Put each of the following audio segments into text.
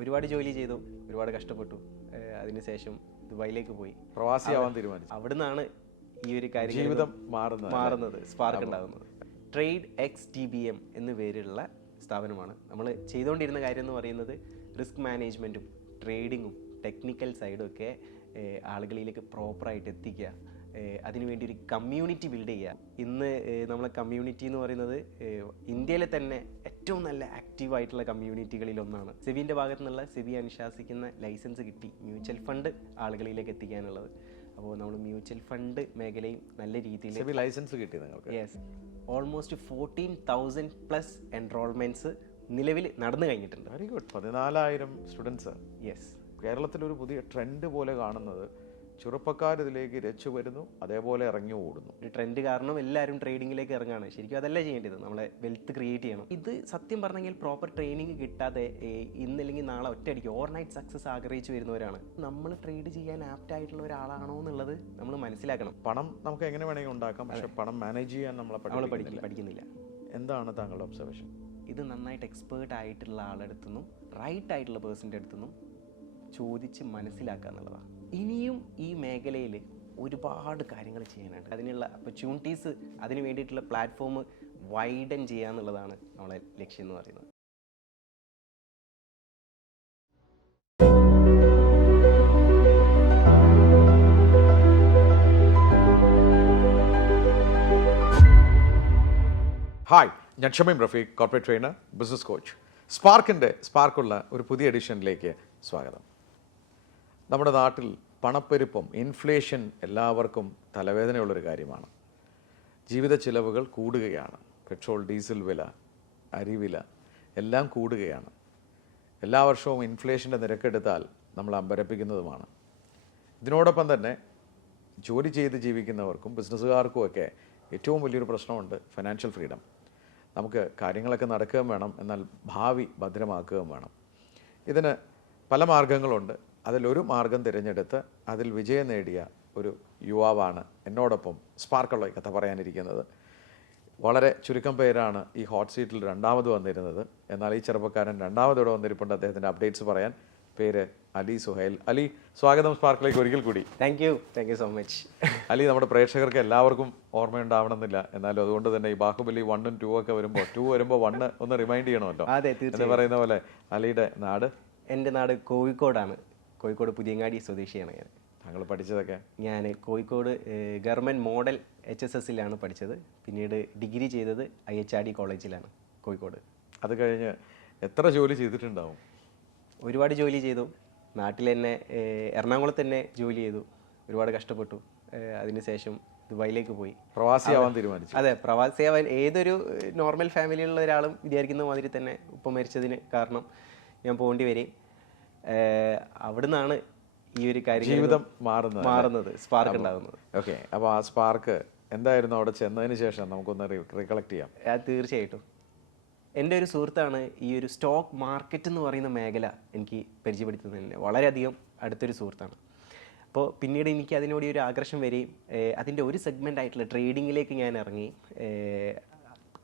ഒരുപാട് ജോലി ചെയ്തു, ഒരുപാട് കഷ്ടപ്പെട്ടു. അതിനുശേഷം ദുബായിലേക്ക് പോയി പ്രവാസിയാവാൻ തീരുമാനിച്ചു. അവിടെ നിന്നാണ് ഈ ഒരു കാര്യം ജീവിതം മാറുന്നത്, സ്പാർക്ക് ഉണ്ടാകുന്നത്. ട്രേഡ് എക്സ് TBM എന്ന പേരുള്ള സ്ഥാപനമാണ്. നമ്മൾ ചെയ്തുകൊണ്ടിരുന്ന കാര്യം എന്ന് പറയുന്നത് റിസ്ക് മാനേജ്മെൻറ്റും ട്രേഡിങ്ങും ടെക്നിക്കൽ സൈഡും ഒക്കെ ആളുകളിലേക്ക് പ്രോപ്പറായിട്ട് എത്തിക്കുക, അതിനുവേണ്ടി ഒരു കമ്മ്യൂണിറ്റി ബിൽഡ് ചെയ്യുക. ഇന്ന് നമ്മളെ കമ്മ്യൂണിറ്റി എന്ന് പറയുന്നത് ഇന്ത്യയിലെ തന്നെ ഏറ്റവും നല്ല ആക്റ്റീവായിട്ടുള്ള കമ്മ്യൂണിറ്റികളിൽ ഒന്നാണ്. സെബിൻ്റെ ഭാഗത്തു നിന്നുള്ള സെബി അനുശാസിക്കുന്ന ലൈസൻസ് കിട്ടി മ്യൂച്വൽ ഫണ്ട് ആളുകളിലേക്ക് എത്തിക്കാനുള്ളത്. അപ്പോൾ നമ്മൾ മ്യൂച്വൽ ഫണ്ട് മേഖലയും നല്ല രീതിയിൽ സെബി ലൈസൻസ് കിട്ടി നിങ്ങൾക്ക്? യെസ്, ഓൾമോസ്റ്റ് 14,000+ എൻറോൾമെൻറ്റ്സ് നിലവിൽ നടന്നു കഴിഞ്ഞിട്ടുണ്ട്. Very good. 14,000 സ്റ്റുഡൻസ്. യെസ്. കേരളത്തിലൊരു പുതിയ ട്രെൻഡ് പോലെ കാണുന്നത് ചെറുപ്പക്കാരിതിലേക്ക് രച്ചു വരുന്നു, അതേപോലെ ഇറങ്ങി ഓടുന്നു. ഒരു ട്രെൻഡ് കാരണം എല്ലാവരും ട്രേഡിങ്ങിലേക്ക് ഇറങ്ങുകയാണ്. ശരിക്കും അതല്ല ചെയ്യേണ്ടത്, നമ്മളെ വെൽത്ത് ക്രിയേറ്റ് ചെയ്യണം. ഇത് സത്യം പറഞ്ഞെങ്കിൽ പ്രോപ്പർ ട്രെയിനിങ് കിട്ടാതെ ഇന്നല്ലെങ്കിൽ നാളെ ഒറ്റയടിക്ക് ഓവർനൈറ്റ് സക്സസ് ആഗ്രഹിച്ചു വരുന്നവരാണ്. നമ്മൾ ട്രേഡ് ചെയ്യാൻ ആപ്റ്റ് ആയിട്ടുള്ള ഒരാളാണോ എന്നുള്ളത് നമ്മൾ മനസ്സിലാക്കണം. പണം നമുക്ക് എങ്ങനെ വേണമെങ്കിൽ ഉണ്ടാക്കാം, പക്ഷെ പണം മാനേജ് ചെയ്യാൻ നമ്മൾ പഠിക്കുന്നില്ല. എന്താണ് താങ്കളുടെ ഒബ്സർവേഷൻ? ഇത് നന്നായിട്ട് എക്സ്പേർട്ട് ആയിട്ടുള്ള ആളെടുത്തുനിന്നും റൈറ്റ് ആയിട്ടുള്ള പേഴ്സൻ്റെ അടുത്തുനിന്നും ചോദിച്ച് മനസ്സിലാക്കുക എന്നുള്ളതാണ്. ഇനിയും ഈ മേഖലയിൽ ഒരുപാട് കാര്യങ്ങൾ ചെയ്യാനുണ്ട്. അതിനുള്ള ഓപ്പർച്യൂണിറ്റീസ്, അതിന് വേണ്ടിയിട്ടുള്ള പ്ലാറ്റ്ഫോം വൈഡൻ ചെയ്യുക എന്നുള്ളതാണ് നമ്മളെ ലക്ഷ്യം എന്ന് പറയുന്നത്. ഹായ്, ഞാൻ Shameem Rafeeq, corporate trainer, business coach. സ്പാർക്കുള്ള ഒരു പുതിയ എഡിഷനിലേക്ക് സ്വാഗതം. നമ്മുടെ നാട്ടിൽ പണപ്പെരുപ്പം, ഇൻഫ്ലേഷൻ എല്ലാവർക്കും തലവേദനയുള്ളൊരു കാര്യമാണ്. ജീവിത ചിലവുകൾ കൂടുകയാണ്. പെട്രോൾ, ഡീസൽ വില, അരിവില എല്ലാം കൂടുകയാണ്. എല്ലാ വർഷവും ഇൻഫ്ലേഷൻ്റെ നിരക്കെടുത്താൽ നമ്മൾ അമ്പരപ്പിക്കുന്നതുമാണ്. ഇതിനോടൊപ്പം തന്നെ ജോലി ചെയ്ത് ജീവിക്കുന്നവർക്കും ബിസിനസ്സുകാർക്കുമൊക്കെ ഏറ്റവും വലിയൊരു പ്രശ്നമുണ്ട്, ഫിനാൻഷ്യൽ ഫ്രീഡം. നമുക്ക് കാര്യങ്ങളൊക്കെ നടക്കുകയും വേണം, എന്നാൽ ഭാവി ഭദ്രമാക്കുകയും വേണം. ഇതിന് പല മാർഗങ്ങളുണ്ട്. അതിലൊരു മാർഗം തിരഞ്ഞെടുത്ത് അതിൽ വിജയം നേടിയ ഒരു യുവാവാണ് എന്നോടൊപ്പം സ്പാർക്കുള്ള കഥ പറയാനിരിക്കുന്നത്. വളരെ ചുരുക്കം പേരാണ് ഈ ഹോട്ട് സീറ്റിൽ രണ്ടാമത് വന്നിരുന്നത്. എന്നാൽ ഈ ചെറുപ്പക്കാരൻ രണ്ടാമതോടെ വന്നിരിപ്പുണ്ട്. അദ്ദേഹത്തിൻ്റെ അപ്ഡേറ്റ്സ് പറയാൻ. പേര് അലി സുഹൈൽ. അലി, സ്വാഗതം സ്പാർക്കിലേക്ക് ഒരിക്കൽ കൂടി. Thank you so much. Ali, നമ്മുടെ പ്രേക്ഷകർക്ക് എല്ലാവർക്കും ഓർമ്മയുണ്ടാവണമെന്നില്ല, എന്നാലും അതുകൊണ്ട് തന്നെ ഈ ബാഹുബലി 1ഉം 2 ഒക്കെ വരുമ്പോൾ 2 വരുമ്പോൾ 1 ഒന്ന് റിമൈൻഡ് ചെയ്യണമല്ലോ. അതെ, എന്ന് പറയുന്ന പോലെ അലിയുടെ നാട്? എൻ്റെ നാട് കോഴിക്കോടാണ്. കോഴിക്കോട് പുതിയങ്ങാടി സ്വദേശിയാണ് ഞാൻ. താങ്കൾ പഠിച്ചതൊക്കെ? ഞാൻ കോഴിക്കോട് ഗവൺമെൻറ് മോഡൽ HSSലാണ് പഠിച്ചത്. പിന്നീട് ഡിഗ്രി ചെയ്തത് IHRD കോളേജിലാണ് കോഴിക്കോട്. അത് കഴിഞ്ഞ് എത്ര ജോലി ചെയ്തിട്ടുണ്ടാവും? ഒരുപാട് ജോലി ചെയ്തു. നാട്ടിൽ തന്നെ എറണാകുളത്ത് തന്നെ ജോലി ചെയ്തു, ഒരുപാട് കഷ്ടപ്പെട്ടു. അതിനുശേഷം ദുബായിലേക്ക് പോയി. പ്രവാസിയാവാൻ തീരുമാനിച്ചു? അതെ, പ്രവാസിയാവാൻ ഏതൊരു നോർമൽ ഫാമിലിയിലുള്ള ഒരാളും വിചാരിക്കുന്ന മാതിരി തന്നെ ഉപ്പ മരിച്ചതിന് കാരണം ഞാൻ പോകേണ്ടി വരും. അവിടെ നിന്നാണ് ഈ ഒരു കാര്യം ജീവിതം മാറുന്നത്, സ്പാർക്ക് ഉണ്ടാകുന്നത്. ഓക്കെ, അപ്പോൾ ആ സ്പാർക്ക് എന്തായിരുന്നു അവിടെ ചെന്നതിന് ശേഷം നമുക്കൊന്ന് റീകളക്ട് ചെയ്യാം? തീർച്ചയായിട്ടും. എൻ്റെ ഒരു സുഹൃത്താണ് ഈ ഒരു സ്റ്റോക്ക് മാർക്കറ്റ് എന്ന് പറയുന്ന മേഖല എനിക്ക് പരിചയപ്പെടുത്തുന്നത് തന്നെ. വളരെയധികം അടുത്തൊരു സുഹൃത്താണ്. അപ്പോൾ പിന്നീട് എനിക്ക് അതിനോട് ഒരു ആകർഷണം വരികയും അതിൻ്റെ ഒരു സെഗ്മെൻ്റ് ആയിട്ടുള്ള ട്രേഡിങ്ങിലേക്ക് ഞാൻ ഇറങ്ങി.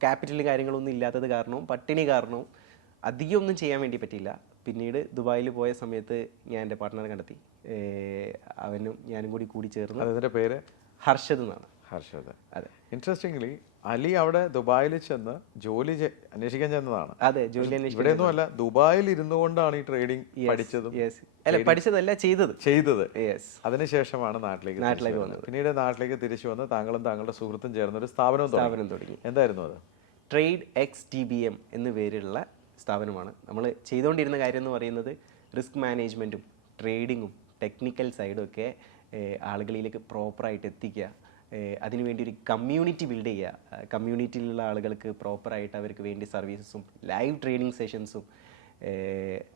ക്യാപിറ്റൽ കാര്യങ്ങളൊന്നും ഇല്ലാത്തത് കാരണവും പട്ടിണി കാരണവും അധികം ഒന്നും ചെയ്യാൻ വേണ്ടി പറ്റിയില്ല. പിന്നീട് ദുബായിൽ പോയ സമയത്ത് ഞാൻ എൻ്റെ പാർട്ട്ണറെ കണ്ടെത്തി. അവനും ഞാനും കൂടി ചേർന്ന്. അതിൻ്റെ പേര് ഹർഷദ് എന്നാണ്. ഹർഷദ്. അതെ. ഇൻട്രസ്റ്റിംഗ്ലി അലി അവിടെ ദുബായിൽ ചെന്ന് ജോലി അന്വേഷിക്കാൻ ചെന്നതാണ്. അതെ, ജോലി അന്വേഷിക്കാൻ. ഇവിടെയൊന്നും അല്ല, ദുബായിൽ ഇരുന്നു കൊണ്ടാണ് ഈ ട്രേഡിംഗ് പഠിച്ചതും. അല്ല, പഠിച്ചതല്ല, ചെയ്തത്. അതിനുശേഷമാണ് നാട്ടിലേക്ക് വന്നത്. പിന്നീട് നാട്ടിലേക്ക് തിരിച്ചു വന്ന് താങ്കളും താങ്കളുടെ സുഹൃത്തും ചേർന്ന ഒരു സ്ഥാപനം തുടങ്ങി. എന്തായിരുന്നു അത്? ട്രേഡ് എക്സ് TBM എന്ന പേരുള്ള സ്ഥാപനമാണ്. നമ്മൾ ചെയ്തുകൊണ്ടിരുന്ന കാര്യം എന്ന് പറയുന്നത് റിസ്ക് മാനേജ്മെൻറ്റും ട്രേഡിങ്ങും ടെക്നിക്കൽ സൈഡും ഒക്കെ ആളുകളിലേക്ക് പ്രോപ്പറായിട്ട് എത്തിക്കുക, അതിനുവേണ്ടി ഒരു കമ്മ്യൂണിറ്റി ബിൽഡ് ചെയ്യുക. കമ്മ്യൂണിറ്റിയിലുള്ള ആളുകൾക്ക് പ്രോപ്പറായിട്ട് അവർക്ക് വേണ്ടി സർവീസസും ലൈവ് ട്രെയിനിങ് സെഷൻസും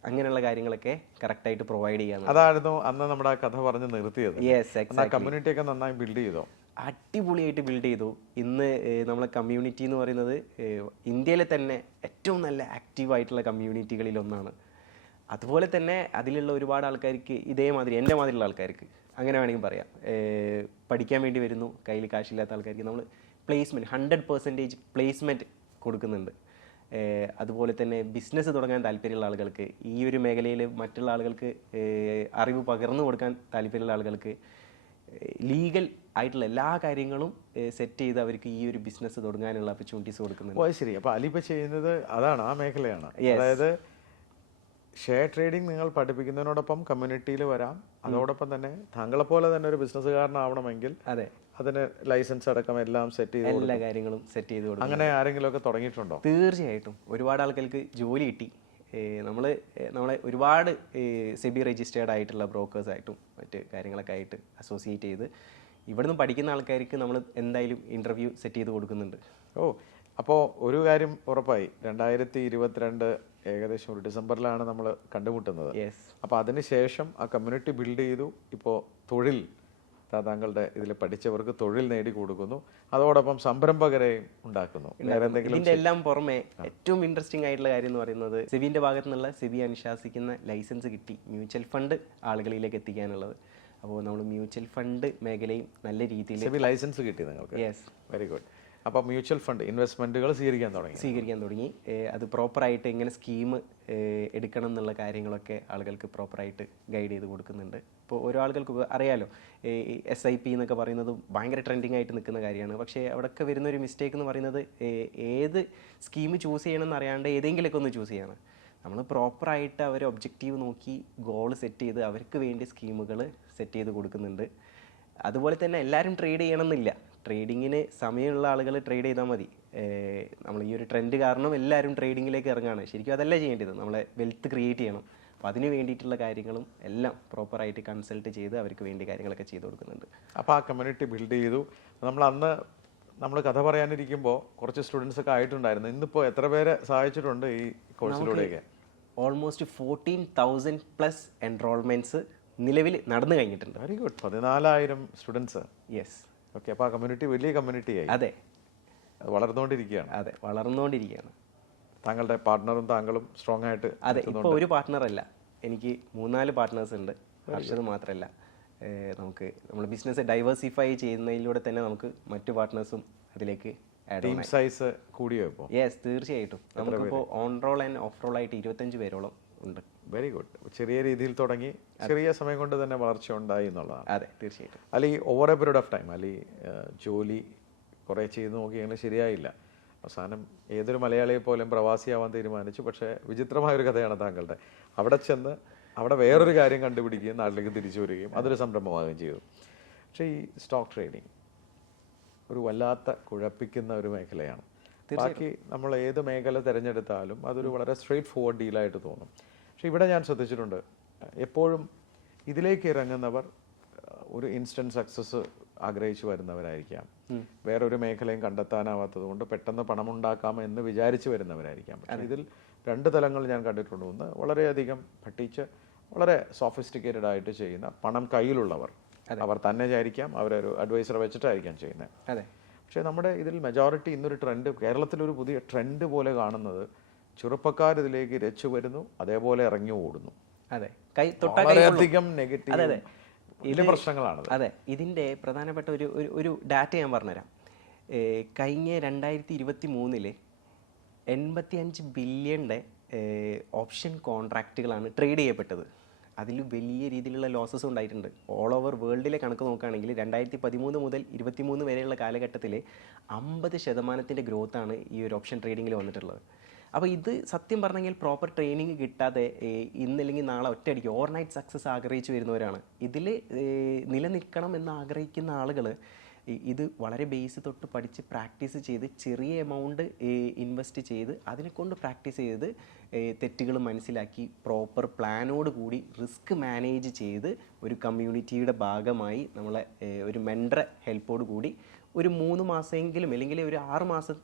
അങ്ങനെയുള്ള കാര്യങ്ങളൊക്കെ കറക്റ്റായിട്ട് പ്രൊവൈഡ് ചെയ്യാൻ. അതായിരുന്നു അന്ന് നമ്മുടെ കഥ പറഞ്ഞ് നിർത്തിയത്. Yes, exactly. കമ്മ്യൂണിറ്റി ഒക്കെ നന്നായി ബിൽഡ് ചെയ്തോ? അടിപൊളിയായിട്ട് ബിൽഡ് ചെയ്തു. ഇന്ന് നമ്മളെ കമ്മ്യൂണിറ്റി എന്ന് പറയുന്നത് ഇന്ത്യയിലെ തന്നെ ഏറ്റവും നല്ല ആക്റ്റീവായിട്ടുള്ള കമ്മ്യൂണിറ്റികളിൽ ഒന്നാണ്. അതുപോലെ തന്നെ അതിലുള്ള ഒരുപാട് ആൾക്കാർക്ക് ഇതേമാതിരി എൻ്റെ മാതിരിയുള്ള ആൾക്കാർക്ക് അങ്ങനെ വേണമെങ്കിൽ പറയാം, പഠിക്കാൻ വേണ്ടി വരുന്നു, കയ്യിൽ കാശില്ലാത്ത ആൾക്കാർക്ക് നമ്മൾ പ്ലേസ്മെൻറ്റ് 100% പ്ലേസ്മെൻറ്റ് കൊടുക്കുന്നുണ്ട്. അതുപോലെ തന്നെ ബിസിനസ് തുടങ്ങാൻ താല്പര്യമുള്ള ആളുകൾക്ക്, ഈ ഒരു മേഖലയിൽ മറ്റുള്ള ആളുകൾക്ക് അറിവ് പകർന്നു കൊടുക്കാൻ താല്പര്യമുള്ള ആളുകൾക്ക് ലീഗൽ ആയിട്ടുള്ള എല്ലാ കാര്യങ്ങളും സെറ്റ് ചെയ്ത് അവർക്ക് ഈ ഒരു ബിസിനസ് തുടങ്ങാനുള്ള ഓപ്പർച്യൂണിറ്റീസ് കൊടുക്കുന്നുണ്ട്. ഓ ശരി. അപ്പോൾ അലി ഇപ്പോൾ ചെയ്യുന്നത് അതാണ്, ആ മേഖലയാണ്. അതായത് ഷെയർ ട്രേഡിംഗ് നിങ്ങൾ പഠിപ്പിക്കുന്നതിനോടൊപ്പം കമ്മ്യൂണിറ്റിയിൽ വരാം, അതോടൊപ്പം തന്നെ താങ്കളെ പോലെ തന്നെ ഒരു ബിസിനസ്സുകാരനാവണമെങ്കിൽ അതെ, അതിന് ലൈസൻസ് അടക്കം എല്ലാം സെറ്റ് ചെയ്ത് എല്ലാ കാര്യങ്ങളും സെറ്റ് ചെയ്ത് കൊടുക്കും. അങ്ങനെ ആരെങ്കിലും ഒക്കെ തുടങ്ങിയിട്ടുണ്ടോ? തീർച്ചയായിട്ടും ഒരുപാട് ആൾക്കാർക്ക് ജോലി കിട്ടി. നമ്മളെ ഒരുപാട് സെബി രജിസ്റ്റേർഡ് ആയിട്ടുള്ള ബ്രോക്കേഴ്സായിട്ടും മറ്റ് കാര്യങ്ങളൊക്കെ ആയിട്ട് അസോസിയേറ്റ് ചെയ്ത് ഇവിടുന്ന് പഠിക്കുന്ന ആൾക്കാർക്ക് നമ്മൾ എന്തായാലും ഇൻ്റർവ്യൂ സെറ്റ് ചെയ്ത് കൊടുക്കുന്നുണ്ട്. ഓ, അപ്പോൾ ഒരു കാര്യം ഉറപ്പായി, 2022 ഏകദേശം ഒരു ഡിസംബറിലാണ് നമ്മൾ കണ്ടുമുട്ടുന്നത്. അപ്പോൾ അതിനുശേഷം ആ കമ്മ്യൂണിറ്റി ബിൽഡ് ചെയ്തു. ഇപ്പോൾ തൊഴിൽ താങ്കളുടെ ഇതിൽ പഠിച്ചവർക്ക് തൊഴിൽ നേടി കൊടുക്കുന്നു, അതോടൊപ്പം സംരംഭകരെയും ഉണ്ടാക്കുന്നു. ഇതിന്റെ എല്ലാം പുറമെ ഏറ്റവും ഇൻട്രസ്റ്റിംഗ് ആയിട്ടുള്ള കാര്യം എന്ന് പറയുന്നത് സെബിന്റെ ഭാഗത്തു നിന്നുള്ള സെബി അനുശാസിക്കുന്ന ലൈസൻസ് കിട്ടി മ്യൂച്വൽ ഫണ്ട് ആളുകളിലേക്ക് എത്തിക്കാനുള്ളത്. അപ്പോൾ നമ്മൾ മ്യൂച്വൽ ഫണ്ട് മേഖലയും നല്ല രീതിയിൽ സെബി ലൈസൻസ് കിട്ടി നിങ്ങൾക്ക്. Very good. അപ്പോൾ മ്യൂച്വൽ ഫണ്ട് ഇൻവെസ്റ്റ്മെന്റുകൾ സ്വീകരിക്കാൻ തുടങ്ങി. അത് പ്രോപ്പറായിട്ട് എങ്ങനെ സ്കീം എടുക്കണം എന്നുള്ള കാര്യങ്ങളൊക്കെ ആളുകൾക്ക് പ്രോപ്പറായിട്ട് ഗൈഡ് ചെയ്ത് കൊടുക്കുന്നുണ്ട്. ഇപ്പോൾ ഓരോ ആളുകൾക്ക് അറിയാലോ, SIP എന്നൊക്കെ പറയുന്നത് ഭയങ്കര ട്രെൻഡിങ് ആയിട്ട് നിൽക്കുന്ന കാര്യമാണ്. പക്ഷേ അവിടെയൊക്കെ വരുന്ന ഒരു മിസ്റ്റേക്ക് എന്ന് പറയുന്നത് ഏത് സ്കീം ചൂസ് ചെയ്യണമെന്ന് അറിയാണ്ട് ഏതെങ്കിലുമൊക്കെ ഒന്ന് ചൂസ് ചെയ്യണം. നമ്മൾ പ്രോപ്പറായിട്ട് അവർ ഒബ്ജക്റ്റീവ് നോക്കി ഗോൾ സെറ്റ് ചെയ്ത് അവർക്ക് വേണ്ടി സ്കീമുകൾ സെറ്റ് ചെയ്ത് കൊടുക്കുന്നുണ്ട്. അതുപോലെ തന്നെ എല്ലാവരും ട്രേഡ് ചെയ്യണമെന്നില്ല. ട്രേഡിങ്ങിന് സമയമുള്ള ആളുകൾ ട്രേഡ് ചെയ്താൽ മതി. നമ്മൾ ഈ ഒരു ട്രെൻഡ് കാരണം എല്ലാവരും ട്രേഡിങ്ങിലേക്ക് ഇറങ്ങുകയാണ്. ശരിക്കും അതല്ല ചെയ്യേണ്ടത്, നമ്മളെ വെൽത്ത് ക്രിയേറ്റ് ചെയ്യണം. അപ്പോൾ അതിന് വേണ്ടിയിട്ടുള്ള കാര്യങ്ങളും എല്ലാം പ്രോപ്പറായിട്ട് കൺസൾട്ട് ചെയ്ത് അവർക്ക് വേണ്ടി കാര്യങ്ങളൊക്കെ ചെയ്ത് കൊടുക്കുന്നുണ്ട്. അപ്പോൾ ആ കമ്മ്യൂണിറ്റി ബിൽഡ് ചെയ്തു. നമ്മൾ കഥ പറയാനിരിക്കുമ്പോൾ കുറച്ച് സ്റ്റുഡൻസ് ഒക്കെ ആയിട്ടുണ്ടായിരുന്നു. ഇന്നിപ്പോൾ എത്ര പേരെ സഹായിച്ചിട്ടുണ്ട് ഈ കോഴ്സിലൂടെയൊക്കെ? ഓൾമോസ്റ്റ് 14,000+ എൻറോൾമെന്റ്സ് നിലവിൽ നടന്നു കഴിഞ്ഞിട്ടുണ്ട്. Very good. 14,000 students. Yes. Okay. അപ്പോൾ ആ കമ്മ്യൂണിറ്റി വലിയ കമ്മ്യൂണിറ്റിയായി. അതെ, അത് വളർന്നുകൊണ്ടിരിക്കുകയാണ്. അതെ, വളർന്നുകൊണ്ടിരിക്കുകയാണ്. താങ്കളുടെ പാർട്ട്ണറും താങ്കളും സ്ട്രോങ് ആയിട്ട്? അതെ, ഇപ്പോൾ ഒരു പാർട്ട്ണറല്ല, എനിക്ക് 3-4 പാർട്ട്നേഴ്സ് ഉണ്ട്. ഹർഷത് മാത്രമല്ല, നമുക്ക് നമ്മൾ ബിസിനസ് ഡൈവേഴ്സിഫൈ ചെയ്യുന്നതിലൂടെ തന്നെ നമുക്ക് മറ്റു പാർട്ട്നേഴ്സും അതിലേക്ക് ടീം സൈസ് കൂടിയോ ഇപ്പോൾ? യെസ്, തീർച്ചയായിട്ടും. നമുക്കിപ്പോൾ on roll and off roll ആയിട്ട് 25 പേരോളം ഉണ്ട്. Very good. ചെറിയ രീതിയിൽ തുടങ്ങി ചെറിയ സമയം കൊണ്ട് തന്നെ വളർച്ച ഉണ്ടായി എന്നുള്ളതാണ്. അതെ, തീർച്ചയായിട്ടും. അല്ലെങ്കിൽ over A period of time, അല്ലെങ്കിൽ ജോലി കുറേ ചെയ്ത് നോക്കിയെങ്കിലും ശരിയായില്ല. അവസാനം ഏതൊരു മലയാളിയെ പോലും പ്രവാസിയാവാൻ തീരുമാനിച്ചു. പക്ഷേ വിചിത്രമായൊരു കഥയാണ് താങ്കളുടെ. അവിടെ ചെന്ന് അവിടെ വേറൊരു കാര്യം കണ്ടുപിടിക്കുകയും നാട്ടിലേക്ക് തിരിച്ചു വരികയും അതൊരു സംരംഭമാവുകയും ചെയ്തു. പക്ഷേ ഈ സ്റ്റോക്ക് ട്രേഡിങ് ഒരു വല്ലാത്ത കുഴപ്പിക്കുന്ന ഒരു മേഖലയാണ്. ബാക്കി നമ്മൾ ഏത് മേഖല തിരഞ്ഞെടുത്താലും അതൊരു വളരെ സ്ട്രെയിറ്റ് ഫോർവേഡ് ഡീലായിട്ട് തോന്നും. പക്ഷെ ഇവിടെ ഞാൻ ശ്രദ്ധിച്ചിട്ടുണ്ട്, എപ്പോഴും ഇതിലേക്ക് ഇറങ്ങുന്നവർ ഒരു ഇൻസ്റ്റൻറ്റ് സക്സസ് ആഗ്രഹിച്ചു വരുന്നവരായിരിക്കാം. വേറൊരു മേഖലയും കണ്ടെത്താനാവാത്തത് കൊണ്ട് പെട്ടെന്ന് പണമുണ്ടാക്കാം എന്ന് വിചാരിച്ചു വരുന്നവരായിരിക്കാം. പക്ഷേ ഇതിൽ 2 തലങ്ങൾ ഞാൻ കണ്ടിട്ടുണ്ട്. ഒന്ന്, വളരെയധികം പഠിച്ച് വളരെ സോഫിസ്റ്റിക്കേറ്റഡ് ആയിട്ട് ചെയ്യുന്ന പണം കയ്യിലുള്ളവർ, അവർ തന്നെ ആയിരിക്കാം, അവരൊരു അഡ്വൈസറെ വെച്ചിട്ടായിരിക്കാം ചെയ്യുന്നത്. അതെ. പക്ഷേ നമ്മുടെ ഇതിൽ മെജോറിറ്റി ഇന്നൊരു ട്രെൻഡ്, കേരളത്തിലൊരു പുതിയ ട്രെൻഡ് പോലെ കാണുന്നത്, ചെറുപ്പക്കാർ ഇതിലേക്ക് രച്ചു വരുന്നു, അതേപോലെ ഇറങ്ങി ഓടുന്നു. അതെ, വളരെയധികം നെഗറ്റീവ് വലിയ പ്രശ്നങ്ങളാണ്. അതെ, ഇതിൻ്റെ പ്രധാനപ്പെട്ട ഒരു ഡാറ്റ ഞാൻ പറഞ്ഞുതരാം. കഴിഞ്ഞ 2023 85 ബില്യൻ്റെ ഓപ്ഷൻ കോൺട്രാക്റ്റുകളാണ് ട്രേഡ് ചെയ്യപ്പെട്ടത്. അതിൽ വലിയ രീതിയിലുള്ള ലോസസ് ഉണ്ടായിട്ടുണ്ട്. ഓൾ ഓവർ വേൾഡിലെ കണക്ക് നോക്കുകയാണെങ്കിൽ 2013 മുതൽ 2023 വരെയുള്ള കാലഘട്ടത്തിൽ 50% ഗ്രോത്താണ് ഈ ഒരു ഓപ്ഷൻ ട്രേഡിങ്ങിൽ വന്നിട്ടുള്ളത്. അപ്പോൾ ഇത് സത്യം പറഞ്ഞെങ്കിൽ പ്രോപ്പർ ട്രെയിനിങ് കിട്ടാതെ ഇന്നല്ലെങ്കിൽ നാളെ ഒറ്റയടിക്ക് ഓവർനൈറ്റ് സക്സസ് ആഗ്രഹിച്ചു വരുന്നവരാണ്. ഇതിൽ നിലനിൽക്കണം എന്ന് ആഗ്രഹിക്കുന്ന ആളുകൾ ഇത് വളരെ ബേസ് തൊട്ട് പഠിച്ച് പ്രാക്ടീസ് ചെയ്ത് ചെറിയ എമൗണ്ട് ഇൻവെസ്റ്റ് ചെയ്ത് അതിനെക്കൊണ്ട് പ്രാക്ടീസ് ചെയ്ത് തെറ്റുകൾ മനസ്സിലാക്കി പ്രോപ്പർ പ്ലാനോട് കൂടി റിസ്ക് മാനേജ് ചെയ്ത് ഒരു കമ്മ്യൂണിറ്റിയുടെ ഭാഗമായി നമ്മളെ ഒരു മെൻറ്റർ ഹെൽപ്പോട് കൂടി ഒരു 3 മാസമെങ്കിലും അല്ലെങ്കിൽ ഒരു 6 മാസം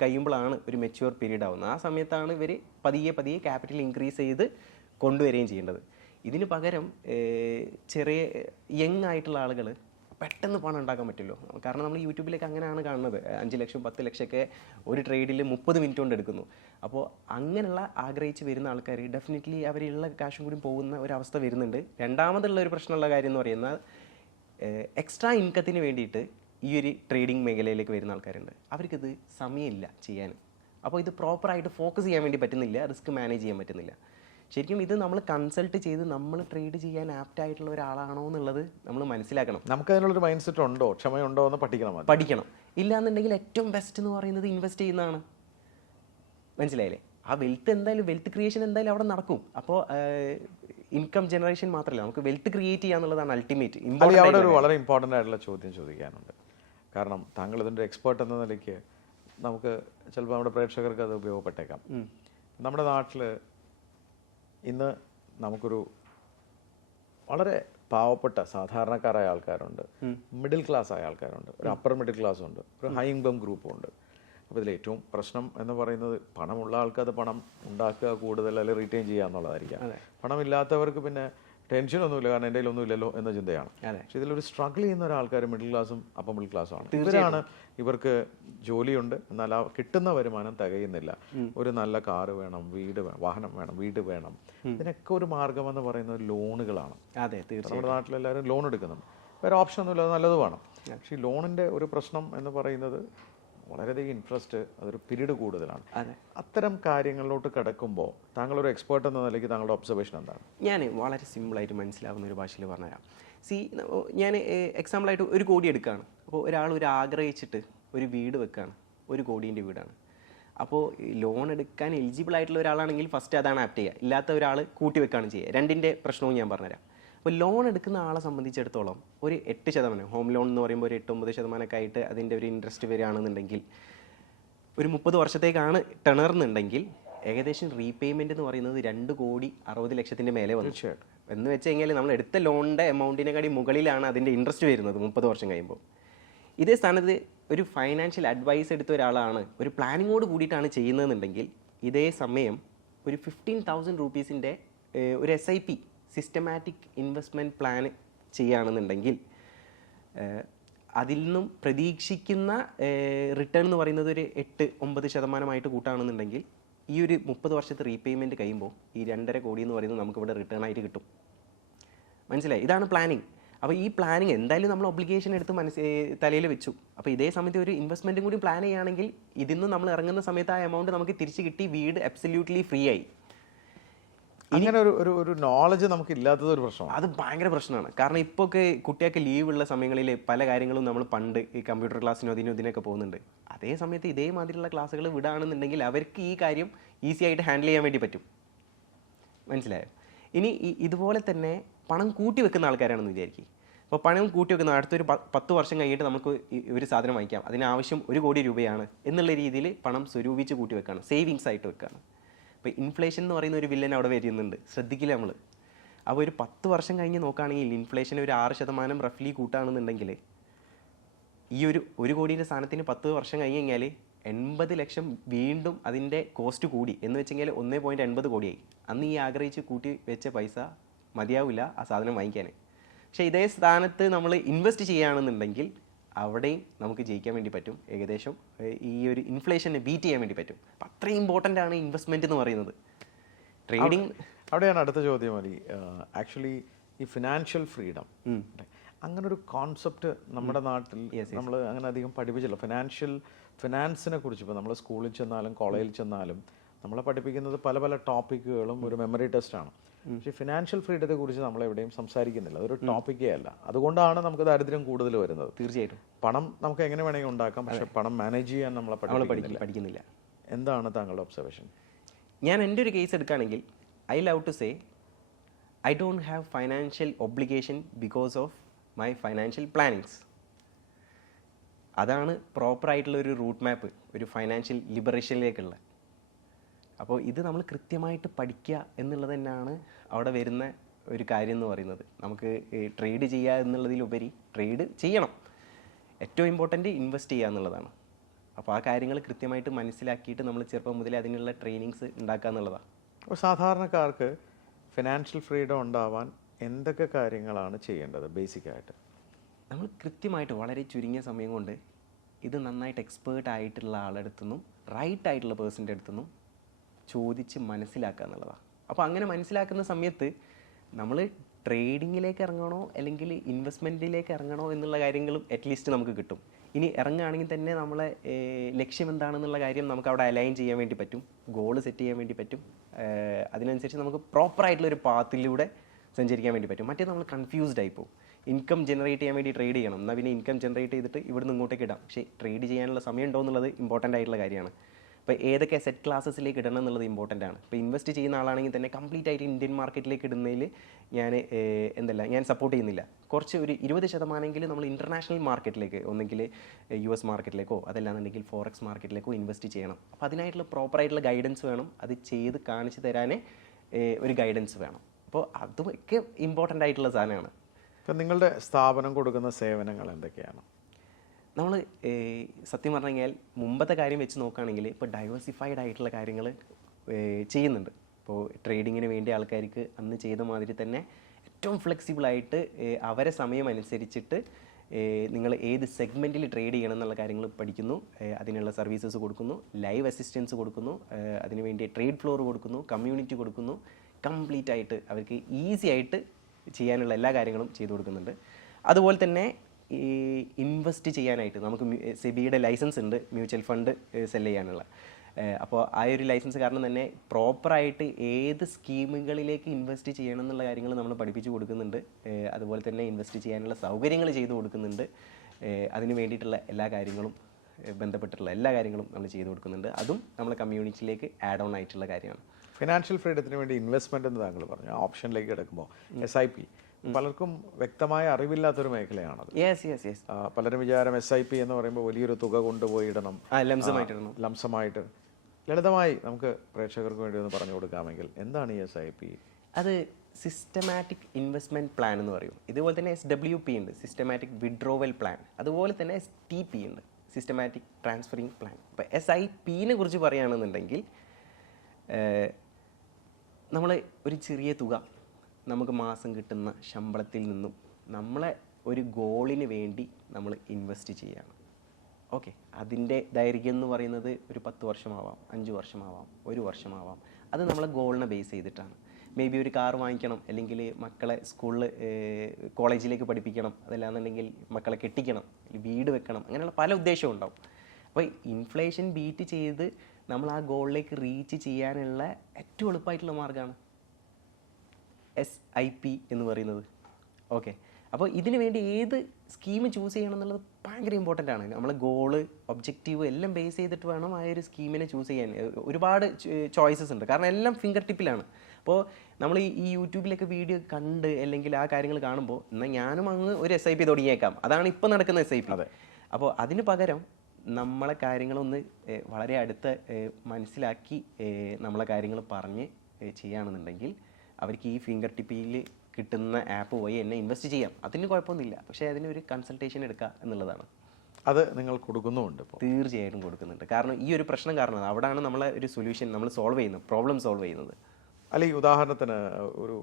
കഴിയുമ്പോഴാണ് ഒരു മെച്യൂർ പീരീഡ് ആവുന്നത്. ആ സമയത്താണ് ഇവർ പതിയെ ക്യാപിറ്റൽ ഇൻക്രീസ് ചെയ്ത് കൊണ്ടുവരികയും ചെയ്യേണ്ടത്. ഇതിന് പകരം ചെറിയ യങ് ആയിട്ടുള്ള ആളുകൾ പെട്ടെന്ന് പണം ഉണ്ടാക്കാൻ പറ്റുമല്ലോ. കാരണം നമ്മൾ യൂട്യൂബിലേക്ക് അങ്ങനെയാണ് കാണുന്നത്. 5 ലക്ഷം 10 ലക്ഷമൊക്കെ ഒരു ട്രേഡിൽ 30 മിനിറ്റ് കൊണ്ട് എടുക്കുന്നു. അപ്പോൾ അങ്ങനെയുള്ള ആഗ്രഹിച്ച് വരുന്ന ആൾക്കാർ ഡെഫിനറ്റ്ലി അവരുള്ള കാശും കൂടി പോകുന്ന ഒരവസ്ഥ വരുന്നുണ്ട്. രണ്ടാമതുള്ള ഒരു പ്രശ്നമുള്ള കാര്യം എന്ന് പറയുന്നത് എക്സ്ട്രാ ഇൻകത്തിന് വേണ്ടിയിട്ട് ഈ ഒരു ട്രേഡിംഗ് മേഖലയിലേക്ക് വരുന്ന ആൾക്കാരുണ്ട്. അവർക്കിത് സമയമില്ല ചെയ്യാൻ. അപ്പോൾ ഇത് പ്രോപ്പറായിട്ട് ഫോക്കസ് ചെയ്യാൻ വേണ്ടി പറ്റുന്നില്ല, റിസ്ക് മാനേജ് ചെയ്യാൻ പറ്റുന്നില്ല. ശരിക്കും ഇത് നമ്മൾ കൺസൾട്ട് ചെയ്ത് നമ്മൾ ട്രേഡ് ചെയ്യാൻ ആപ്റ്റ് ആയിട്ടുള്ള ഒരാളാണോ എന്നുള്ളത് നമ്മൾ മനസ്സിലാക്കണം. നമുക്ക് അതിനുള്ളൊരു മൈൻഡ് സെറ്റ് ഉണ്ടോ, ക്ഷമയുണ്ടോ എന്ന് പഠിക്കണം. ഇല്ലാന്നുണ്ടെങ്കിൽ ഏറ്റവും ബെസ്റ്റ് എന്ന് പറയുന്നത് ഇൻവെസ്റ്റ് ചെയ്യുന്നതാണ്. മനസ്സിലായില്ലേ? ആ വെൽത്ത് ക്രിയേഷൻ എന്തായാലും അവിടെ നടക്കും. അപ്പോൾ ഇൻകം ജനറേഷൻ മാത്രമല്ല, നമുക്ക് വെൽത്ത് ക്രിയേറ്റ് ചെയ്യുക എന്നുള്ളതാണ് അൾട്ടിമേറ്റ്. അവിടെ ഒരു വളരെ ഇമ്പോർട്ടൻ്റ് ആയിട്ടുള്ള ചോദ്യം ചോദിക്കാനുണ്ട്. കാരണം താങ്കൾ ഇതിൻ്റെ എക്സ്പേർട്ട് എന്ന നിലയ്ക്ക് നമുക്ക് ചിലപ്പോൾ നമ്മുടെ പ്രേക്ഷകർക്ക് അത് ഉപയോഗപ്പെട്ടേക്കാം. നമ്മുടെ നാട്ടിൽ ഇന്ന് നമുക്കൊരു വളരെ പാവപ്പെട്ട സാധാരണക്കാരായ ആൾക്കാരുണ്ട്, മിഡിൽ ക്ലാസ് ആയ ആൾക്കാരുണ്ട്, ഒരു അപ്പർ മിഡിൽ ക്ലാസ് ഉണ്ട്, ഒരു ഹൈ ഇൻകം ഗ്രൂപ്പും ഉണ്ട്. അപ്പോൾ ഇതിൽ ഏറ്റവും പ്രശ്നം എന്ന് പറയുന്നത് പണമുള്ള ആൾക്ക് അത് പണം ഉണ്ടാക്കുക കൂടുതൽ അല്ലെങ്കിൽ റീറ്റെയിൻ ചെയ്യുക എന്നുള്ളതായിരിക്കാം. പണമില്ലാത്തവർക്ക് പിന്നെ ടെൻഷനൊന്നുമില്ല, കാരണം എൻ്റെ കയ്യിലൊന്നും ഇല്ലല്ലോ എന്ന ചിന്തയാണ്. പക്ഷെ ഇതിലൊരു സ്ട്രഗിൾ ചെയ്യുന്ന ഒരാൾക്കാർ മിഡിൽ ക്ലാസ്സും അപ്പർ മിഡിൽ ക്ലാസ്സും ആണ്. ഇവർക്ക് ജോലിയുണ്ട്, എന്നാൽ ആ കിട്ടുന്ന വരുമാനം തികയുന്നില്ല. ഒരു നല്ല കാറ് വേണം, വാഹനം വേണം, വീട് വേണം. ഇതിനൊക്കെ ഒരു മാർഗം എന്ന് പറയുന്നത് ലോണുകളാണ്. നമ്മുടെ നാട്ടിലെല്ലാവരും ലോൺ എടുക്കുന്നുണ്ട്. വേറെ ഓപ്ഷൻ ഒന്നുമില്ല, അത് നല്ലതുമാണ്. പക്ഷേ ഈ ലോണിൻ്റെ ഒരു പ്രശ്നം എന്ന് പറയുന്നത് വളരെയധികം ഇൻട്രസ്റ്റ്, അതൊരു പീരീഡ് കൂടുതലാണ്. അത്തരം കാര്യങ്ങളിലോട്ട് കിടക്കുമ്പോൾ താങ്കളൊരു എക്സ്പേർട്ട് എന്ന നിലയ്ക്ക് താങ്കളുടെ ഒബ്സർവേഷൻ എന്താണ്? ഞാൻ വളരെ സിമ്പിളായിട്ട് മനസ്സിലാവുന്ന ഒരു ഭാഷയിൽ പറഞ്ഞുതരാം. ഞാൻ എക്സാമ്പിളായിട്ട് ഒരു കോടി എടുക്കുകയാണ്. അപ്പോൾ ഒരാൾ ആഗ്രഹിച്ചിട്ട് ഒരു വീട് വെക്കുകയാണ്, 1 കോടീൻ്റെ വീടാണ്. അപ്പോൾ ലോൺ എടുക്കാൻ എലിജിബിൾ ആയിട്ടുള്ള ഒരാളാണെങ്കിൽ ഫസ്റ്റ് അതാണ് ആപ്റ്റ് ചെയ്യുക, ഇല്ലാത്ത ഒരാൾ കൂട്ടി വെക്കുകയാണ് ചെയ്യുക. രണ്ടിൻ്റെ പ്രശ്നവും ഞാൻ പറഞ്ഞുതരാം. അപ്പോൾ ലോൺ എടുക്കുന്ന ആളെ സംബന്ധിച്ചിടത്തോളം ഒരു 8%, ഹോം ലോൺ എന്ന് പറയുമ്പോൾ ഒരു 8-9% ആയിട്ട് അതിൻ്റെ ഒരു ഇൻട്രസ്റ്റ് വരികയാണെന്നുണ്ടെങ്കിൽ, ഒരു 30 വർഷത്തേക്കാണ് ടെണർന്നുണ്ടെങ്കിൽ ഏകദേശം റീപേയ്മെൻറ്റ് എന്ന് പറയുന്നത് 2,60,00,000 മേലെ വന്നു. എന്ന് വെച്ച് കഴിഞ്ഞാൽ നമ്മൾ എടുത്ത ലോണിൻ്റെ എമൗണ്ടിനെക്കാട്ടി മുകളിലാണ് അതിൻ്റെ ഇൻട്രസ്റ്റ് വരുന്നത് 30 വർഷം കഴിയുമ്പോൾ. ഇതേ സ്ഥാനത്ത് ഒരു ഫൈനാൻഷ്യൽ അഡ്വൈസ് എടുത്ത ഒരാളാണ്, ഒരു പ്ലാനിങ്ങോട് കൂടിയിട്ടാണ് ചെയ്യുന്നതെന്നുണ്ടെങ്കിൽ, ഇതേ സമയം ഒരു 15,000 രൂപീസിൻ്റെ ഒരു SIP സിസ്റ്റമാറ്റിക് ഇൻവെസ്റ്റ്മെൻറ്റ് പ്ലാൻ ചെയ്യുകയാണെന്നുണ്ടെങ്കിൽ അതിൽ നിന്നും പ്രതീക്ഷിക്കുന്ന റിട്ടേൺ എന്ന് പറയുന്നത് ഒരു 8-9% കൂട്ടുകയാണെന്നുണ്ടെങ്കിൽ ഈ ഒരു 30 വർഷത്തെ റീപേയ്മെൻറ്റ് കഴിയുമ്പോൾ ഈ 2.5 കോടി എന്ന് പറയുന്നത് നമുക്കിവിടെ റിട്ടേൺ ആയിട്ട് കിട്ടും. മനസ്സിലായി? ഇതാണ് പ്ലാനിങ്. അപ്പോൾ ഈ പ്ലാനിങ് എന്തായാലും നമ്മൾ ഒബ്ലിഗേഷൻ എടുത്ത് തലയിൽ വെച്ചു. അപ്പോൾ ഇതേ സമയത്ത് ഒരു ഇൻവെസ്റ്റ്മെൻറ്റും കൂടി പ്ലാൻ ചെയ്യുകയാണെങ്കിൽ ഇതിൽ നിന്ന് നമ്മൾ ഇറങ്ങുന്ന സമയത്ത് ആ എമൗണ്ട് നമുക്ക് തിരിച്ച് കിട്ടി, വീട് അബ്സല്യൂട്ട്ലി ഫ്രീ ആയി. അങ്ങനെ ഒരു നോളജ് നമുക്ക് ഇല്ലാത്തത് ഒരു പ്രശ്നമാണ്. അത് ഭയങ്കര പ്രശ്നമാണ്. കാരണം ഇപ്പോൾ ഒക്കെ കുട്ടികൾക്ക് ലീവുള്ള സമയങ്ങളിൽ പല കാര്യങ്ങളും നമ്മൾ പണ്ട് ഈ കമ്പ്യൂട്ടർ ക്ലാസ്സിനോ ഇതിനൊക്കെ പോകുന്നുണ്ട്. അതേ സമയത്ത് ഇതേമാതിരിയുള്ള ക്ലാസ്സുകൾ വിടുകയാണെന്നുണ്ടെങ്കിൽ അവർക്ക് ഈ കാര്യം ഈസി ആയിട്ട് ഹാൻഡിൽ ചെയ്യാൻ വേണ്ടി പറ്റും. മനസ്സിലായോ? ഇനി ഇതുപോലെ തന്നെ പണം കൂട്ടി വെക്കുന്ന ആൾക്കാരാണെന്ന് വിചാരിക്കും. അപ്പോൾ പണം കൂട്ടി വെക്കുന്ന അടുത്തൊരു 10 വർഷം കഴിഞ്ഞിട്ട് നമുക്ക് ഒരു സാധനം വാങ്ങിക്കാം, അതിനാവശ്യം 1 കോടി രൂപയാണ് എന്നുള്ള രീതിയിൽ പണം സ്വരൂപിച്ച് കൂട്ടി വെക്കുകയാണ്, സേവിങ്സ് ആയിട്ട് വെക്കുകയാണ്. അപ്പോൾ ഇൻഫ്ലേഷൻ എന്ന് പറയുന്ന ഒരു വില്ലൻ അവിടെ വരുന്നുണ്ട്, ശ്രദ്ധിക്കില്ല നമ്മൾ. അപ്പോൾ ഒരു 10 വർഷം കഴിഞ്ഞ് നോക്കുകയാണെങ്കിൽ ഇൻഫ്ലേഷൻ ഒരു 6% റഫ്ലി കൂട്ടുകയാണെന്നുണ്ടെങ്കിൽ ഈ ഒരു 1 കോടിയുടെ സ്ഥാനത്തിന് 10 വർഷം കഴിഞ്ഞ് കഴിഞ്ഞാൽ 80 ലക്ഷം വീണ്ടും അതിൻ്റെ കോസ്റ്റ് കൂടി എന്ന് വെച്ച് കഴിഞ്ഞാൽ 1.80 കോടിയായി. അന്ന് ഈ ആഗ്രഹിച്ച് കൂട്ടി വെച്ച പൈസ മതിയാവില്ല ആ സാധനം വാങ്ങിക്കാൻ. പക്ഷേ ഇതേ സ്ഥാനത്ത് നമ്മൾ ഇൻവെസ്റ്റ് ചെയ്യുകയാണെന്നുണ്ടെങ്കിൽ അവിടെയും നമുക്ക് ജയിക്കാൻ വേണ്ടി പറ്റും, ഏകദേശം ഈ ഒരു ഇൻഫ്ലേഷനെ ബീറ്റ് ചെയ്യാൻ വേണ്ടി പറ്റും. അപ്പം അത്രയും ഇമ്പോർട്ടൻ്റ് ആണ് ഇൻവെസ്റ്റ്മെൻറ്റ് എന്ന് പറയുന്നത്. ട്രേഡിങ് അവിടെയാണ് അടുത്ത ചോദ്യം. അലി, ആക്ച്വലി ഈ ഫിനാൻഷ്യൽ ഫ്രീഡം അങ്ങനെ ഒരു കോൺസെപ്റ്റ് നമ്മുടെ നാട്ടിൽ നമ്മൾ അങ്ങനെ അധികം പഠിപ്പിച്ചില്ല. ഫിനാൻസിനെ കുറിച്ച് ഇപ്പോൾ നമ്മൾ സ്കൂളിൽ ചെന്നാലും കോളേജിൽ ചെന്നാലും നമ്മളെ പഠിപ്പിക്കുന്നത് പല ടോപ്പിക്കുകളും ഒരു മെമ്മറി ടെസ്റ്റാണ്. പക്ഷേ ഫിനാൻഷ്യൽ ഫ്രീഡത്തെ കുറിച്ച് നമ്മൾ എവിടെയും സംസാരിക്കുന്നില്ല, അതൊരു ടോപ്പിക്കേ അല്ല. അതുകൊണ്ടാണ് നമുക്ക് ദാരിദ്ര്യം കൂടുതൽ വരുന്നത്. തീർച്ചയായിട്ടും പണം നമുക്ക് എങ്ങനെ വേണമെങ്കിൽ ഉണ്ടാക്കാം, പക്ഷെ പണം മാനേജ് ചെയ്യാൻ നമ്മളെ പഠിക്കുന്നില്ല. എന്താണ് താങ്കളുടെ ഒബ്സർവേഷൻ? ഞാൻ എൻ്റെ ഒരു കേസ് എടുക്കുകയാണെങ്കിൽ I love to say I don't have financial obligation because of my financial plannings. അതാണ് പ്രോപ്പറായിട്ടുള്ള ഒരു റൂട്ട് മാപ്പ് ഒരു ഫൈനാൻഷ്യൽ ലിബറേഷനിലേക്കുള്ള. അപ്പോൾ ഇത് നമ്മൾ കൃത്യമായിട്ട് പഠിക്കുക എന്നുള്ളത് തന്നെയാണ് അവിടെ വരുന്ന ഒരു കാര്യം എന്ന് പറയുന്നത്. നമുക്ക് ട്രേഡ് ചെയ്യുക എന്നുള്ളതിലുപരി ട്രേഡ് ചെയ്യണം, ഏറ്റവും ഇമ്പോർട്ടൻ്റ് ഇൻവെസ്റ്റ് ചെയ്യുക എന്നുള്ളതാണ്. അപ്പോൾ ആ കാര്യങ്ങൾ കൃത്യമായിട്ട് മനസ്സിലാക്കിയിട്ട് നമ്മൾ ചെറുപ്പം മുതലേ അതിനുള്ള ട്രെയിനിങ്സ് ഉണ്ടാക്കുക എന്നുള്ളതാണ്. അപ്പോൾ സാധാരണക്കാർക്ക് ഫിനാൻഷ്യൽ ഫ്രീഡം ഉണ്ടാവാൻ എന്തൊക്കെ കാര്യങ്ങളാണ് ചെയ്യേണ്ടത്? ബേസിക്കായിട്ട് നമ്മൾ കൃത്യമായിട്ട് വളരെ ചുരുങ്ങിയ സമയം കൊണ്ട് ഇത് നന്നായിട്ട് എക്സ്പേർട്ട് ആയിട്ടുള്ള ആളെടുത്തുനിന്നും റൈറ്റ് ആയിട്ടുള്ള പേഴ്സൻ്റെ അടുത്തുനിന്നും ചോദിച്ച് മനസ്സിലാക്കുക എന്നുള്ളതാണ്. അപ്പോൾ അങ്ങനെ മനസ്സിലാക്കുന്ന സമയത്ത് നമ്മൾ ട്രേഡിങ്ങിലേക്ക് ഇറങ്ങണോ അല്ലെങ്കിൽ ഇൻവെസ്റ്റ്മെൻറ്റിലേക്ക് ഇറങ്ങണോ എന്നുള്ള കാര്യങ്ങളും അറ്റ്ലീസ്റ്റ് നമുക്ക് കിട്ടും. ഇനി ഇറങ്ങുകയാണെങ്കിൽ തന്നെ നമ്മളെ ലക്ഷ്യം എന്താണെന്നുള്ള കാര്യം നമുക്ക് അവിടെ അലൈൻ ചെയ്യാൻ വേണ്ടി പറ്റും, ഗോൾ സെറ്റ് ചെയ്യാൻ വേണ്ടി പറ്റും. അതിനനുസരിച്ച് നമുക്ക് പ്രോപ്പറായിട്ടുള്ളൊരു പാത്തിലൂടെ സഞ്ചരിക്കാൻ വേണ്ടി പറ്റും. മറ്റേ നമ്മൾ കൺഫ്യൂസ്ഡ് ആയി പോകും. ഇൻകം ജനറേറ്റ് ചെയ്യാൻ വേണ്ടി ട്രേഡ് ചെയ്യണം, എന്നാൽ പിന്നെ ഇൻകം ജനറേറ്റ് ചെയ്തിട്ട് ഇവിടുന്ന് ഇങ്ങോട്ടേക്ക് ഇടാം. പക്ഷേ ട്രേഡ് ചെയ്യാനുള്ള സമയം ഉണ്ടോ എന്നുള്ളത് ഇമ്പോർട്ടൻ്റ് ആയിട്ടുള്ള കാര്യമാണ്. അപ്പോൾ ഏതൊക്കെ സെറ്റ് ക്ലാസ്സസിലേക്ക് ഇടണം എന്നുള്ളത് ഇമ്പോർട്ടൻ്റ് ആണ്. ഇപ്പോൾ ഇൻവെസ്റ്റ് ചെയ്യുന്ന ആളാണെങ്കിൽ തന്നെ കംപ്ലീറ്റ് ആയിട്ട് ഇന്ത്യൻ മാർക്കറ്റിലേക്ക് ഇടുന്നതിൽ ഞാൻ സപ്പോർട്ട് ചെയ്യുന്നില്ല. കുറച്ച് ഒരു 20% നമ്മൾ ഇൻ്റർനാഷണൽ മാർക്കറ്റിലേക്ക്, ഒന്നെങ്കിൽ US മാർക്കറ്റിലേക്കോ അതല്ലാന്നുണ്ടെങ്കിൽ ഫോറക്സ് മാർക്കറ്റിലേക്കോ ഇൻവെസ്റ്റ് ചെയ്യണം. അപ്പോൾ അതിനായിട്ടുള്ള പ്രോപ്പറായിട്ടുള്ള ഗൈഡൻസ് വേണം, അത് ചെയ്ത് കാണിച്ച് തരാനേ ഒരു ഗൈഡൻസ് വേണം. അപ്പോൾ അതൊക്കെ ഇമ്പോർട്ടൻ്റ് ആയിട്ടുള്ള സാധനമാണ്. ഇപ്പം നിങ്ങളുടെ സ്ഥാപനം കൊടുക്കുന്ന സേവനങ്ങൾ എന്തൊക്കെയാണ്? നമ്മൾ സത്യം പറഞ്ഞു കഴിഞ്ഞാൽ മുമ്പത്തെ കാര്യം വെച്ച് നോക്കുകയാണെങ്കിൽ ഇപ്പോൾ ഡൈവേഴ്സിഫൈഡ് ആയിട്ടുള്ള കാര്യങ്ങൾ ചെയ്യുന്നുണ്ട്. ഇപ്പോൾ ട്രേഡിങ്ങിന് വേണ്ടി ആൾക്കാർക്ക് അന്ന് ചെയ്ത മാതിരി തന്നെ ഏറ്റവും ഫ്ലെക്സിബിളായിട്ട് അവരെ സമയം അനുസരിച്ചിട്ട് നിങ്ങൾ ഏത് സെഗ്മെൻറ്റിൽ ട്രേഡ് ചെയ്യണം എന്നുള്ള കാര്യങ്ങൾ പഠിക്കുന്നു, അതിനുള്ള സർവീസസ് കൊടുക്കുന്നു, ലൈവ് അസിസ്റ്റൻസ് കൊടുക്കുന്നു, അതിനുവേണ്ടി ട്രേഡ് ഫ്ലോർ കൊടുക്കുന്നു, കമ്മ്യൂണിറ്റി കൊടുക്കുന്നു. കംപ്ലീറ്റ് ആയിട്ട് അവർക്ക് ഈസി ആയിട്ട് ചെയ്യാനുള്ള എല്ലാ കാര്യങ്ങളും ചെയ്തു കൊടുക്കുന്നുണ്ട്. അതുപോലെ തന്നെ ഈ ഇൻവെസ്റ്റ് ചെയ്യാനായിട്ട് നമുക്ക് സെബിയുടെ ലൈസൻസ് ഉണ്ട് മ്യൂച്വൽ ഫണ്ട് സെല് ചെയ്യാനുള്ള. അപ്പോൾ ആ ഒരു ലൈസൻസ് കാരണം തന്നെ പ്രോപ്പറായിട്ട് ഏത് സ്കീമുകളിലേക്ക് ഇൻവെസ്റ്റ് ചെയ്യണം എന്നുള്ള കാര്യങ്ങൾ നമ്മൾ പഠിപ്പിച്ചു കൊടുക്കുന്നുണ്ട്. അതുപോലെ തന്നെ ഇൻവെസ്റ്റ് ചെയ്യാനുള്ള സൗകര്യങ്ങൾ ചെയ്തു കൊടുക്കുന്നുണ്ട്. അതിന് വേണ്ടിയിട്ടുള്ള എല്ലാ കാര്യങ്ങളും ബന്ധപ്പെട്ടിട്ടുള്ള എല്ലാ കാര്യങ്ങളും നമ്മൾ ചെയ്തു കൊടുക്കുന്നുണ്ട്. അതും നമ്മളെ കമ്മ്യൂണിറ്റിയിലേക്ക് ആഡ് ഓൺ ആയിട്ടുള്ള കാര്യമാണ്. ഫിനാൻഷ്യൽ ഫ്രീഡത്തിന് വേണ്ടി ഇൻവെസ്റ്റ്മെന്റ് എന്ന് താങ്കൾ പറഞ്ഞു. ഓപ്ഷനിലേക്ക് കിടക്കുമ്പോൾ SIP പലർക്കും വ്യക്തമായ അറിവില്ലാത്തൊരു മേഖലയാണത്. പലരും വിചാരം SIP എന്ന് പറയുമ്പോൾ വലിയൊരു തുക കൊണ്ടുപോയി ഇടണം, ലംസമായിട്ട്. ലളിതമായി നമുക്ക് പ്രേക്ഷകർക്ക് വേണ്ടി ഒന്ന് പറഞ്ഞു കൊടുക്കാമെങ്കിൽ എന്താണ് ഈ SIP? അത് സിസ്റ്റമാറ്റിക് ഇൻവെസ്റ്റ്മെന്റ് പ്ലാൻ എന്ന് പറയും. ഇതുപോലെ തന്നെ SWP ഉണ്ട്, സിസ്റ്റമാറ്റിക് വിഡ്രോവൽ പ്ലാൻ. അതുപോലെ തന്നെ STP ഉണ്ട്, സിസ്റ്റമാറ്റിക് ട്രാൻസ്ഫറിങ് പ്ലാൻ. അപ്പോൾ SIPനെ കുറിച്ച് പറയുകയാണെന്നുണ്ടെങ്കിൽ നമ്മൾ ഒരു ചെറിയ തുക നമുക്ക് മാസം കിട്ടുന്ന ശമ്പളത്തിൽ നിന്നും നമ്മളെ ഒരു ഗോളിന് വേണ്ടി നമ്മൾ ഇൻവെസ്റ്റ് ചെയ്യുകയാണ്. ഓക്കെ, അതിൻ്റെ ദൈർഘ്യം എന്ന് പറയുന്നത് ഒരു 10 വർഷമാവാം, 5 വർഷമാവാം, 1 വർഷമാവാം. അത് നമ്മളെ ഗോളിനെ ബേസ് ചെയ്തിട്ടാണ്. മേ ബി ഒരു കാർ വാങ്ങിക്കണം, അല്ലെങ്കിൽ മക്കളെ സ്കൂളിൽ കോളേജിലേക്ക് പഠിപ്പിക്കണം, അതല്ലാന്നുണ്ടെങ്കിൽ മക്കളെ കെട്ടിക്കണം, വീട് വെക്കണം, അങ്ങനെയുള്ള പല ഉദ്ദേശവും ഉണ്ടാവും. അപ്പോൾ ഇൻഫ്ലേഷൻ ബീറ്റ് ചെയ്ത് നമ്മൾ ആ ഗോളിലേക്ക് റീച്ച് ചെയ്യാനുള്ള ഏറ്റവും എളുപ്പമായിട്ടുള്ള മാർഗ്ഗമാണ് SIP എന്ന് പറയുന്നത്. ഓക്കെ, അപ്പോൾ ഇതിനു വേണ്ടി ഏത് സ്കീം ചൂസ് ചെയ്യണം എന്നുള്ളത് ഭയങ്കര ഇമ്പോർട്ടൻ്റ് ആണ്. നമ്മൾ ഗോള്, ഒബ്ജക്റ്റീവ് എല്ലാം ബേസ് ചെയ്തിട്ട് വേണം ആ ഒരു സ്കീമിനെ ചൂസ് ചെയ്യാൻ. ഒരുപാട് ചോയ്സസ് ഉണ്ട്, കാരണം എല്ലാം ഫിംഗർ ടിപ്പിലാണ്. അപ്പോൾ നമ്മൾ ഈ യൂട്യൂബിലൊക്കെ വീഡിയോ കണ്ട് അല്ലെങ്കിൽ ആ കാര്യങ്ങൾ കാണുമ്പോൾ എന്നാൽ ഞാനും അങ്ങ് ഒരു SIP തുടങ്ങിയേക്കാം, അതാണ് ഇപ്പോൾ നടക്കുന്ന SIP. അപ്പോൾ അതിന് പകരം നമ്മളെ കാര്യങ്ങളൊന്ന് വളരെ അടുത്ത് മനസ്സിലാക്കി നമ്മളെ കാര്യങ്ങൾ പറഞ്ഞ് ചെയ്യുകയാണെന്നുണ്ടെങ്കിൽ അവർക്ക് ഈ ഫിംഗർ ടിപ്പിൽ കിട്ടുന്ന ആപ്പ് വഴി എന്നെ ഇൻവെസ്റ്റ് ചെയ്യാം. അതിന് കുഴപ്പമൊന്നുമില്ല, പക്ഷേ അതിനൊരു കൺസൾട്ടേഷൻ എടുക്കുക എന്നുള്ളതാണ്. അത് നിങ്ങൾ കൊടുക്കുന്നുമുണ്ട്? തീർച്ചയായിട്ടും കൊടുക്കുന്നുണ്ട്. കാരണം ഈ ഒരു പ്രശ്നം കാരണം അവിടെയാണ് നമ്മളെ ഒരു സൊല്യൂഷൻ നമ്മൾ സോൾവ് ചെയ്യുന്നത്, പ്രോബ്ലം സോൾവ് ചെയ്യുന്നത്. അല്ല, ഈ ഉദാഹരണത്തിന് ഒരു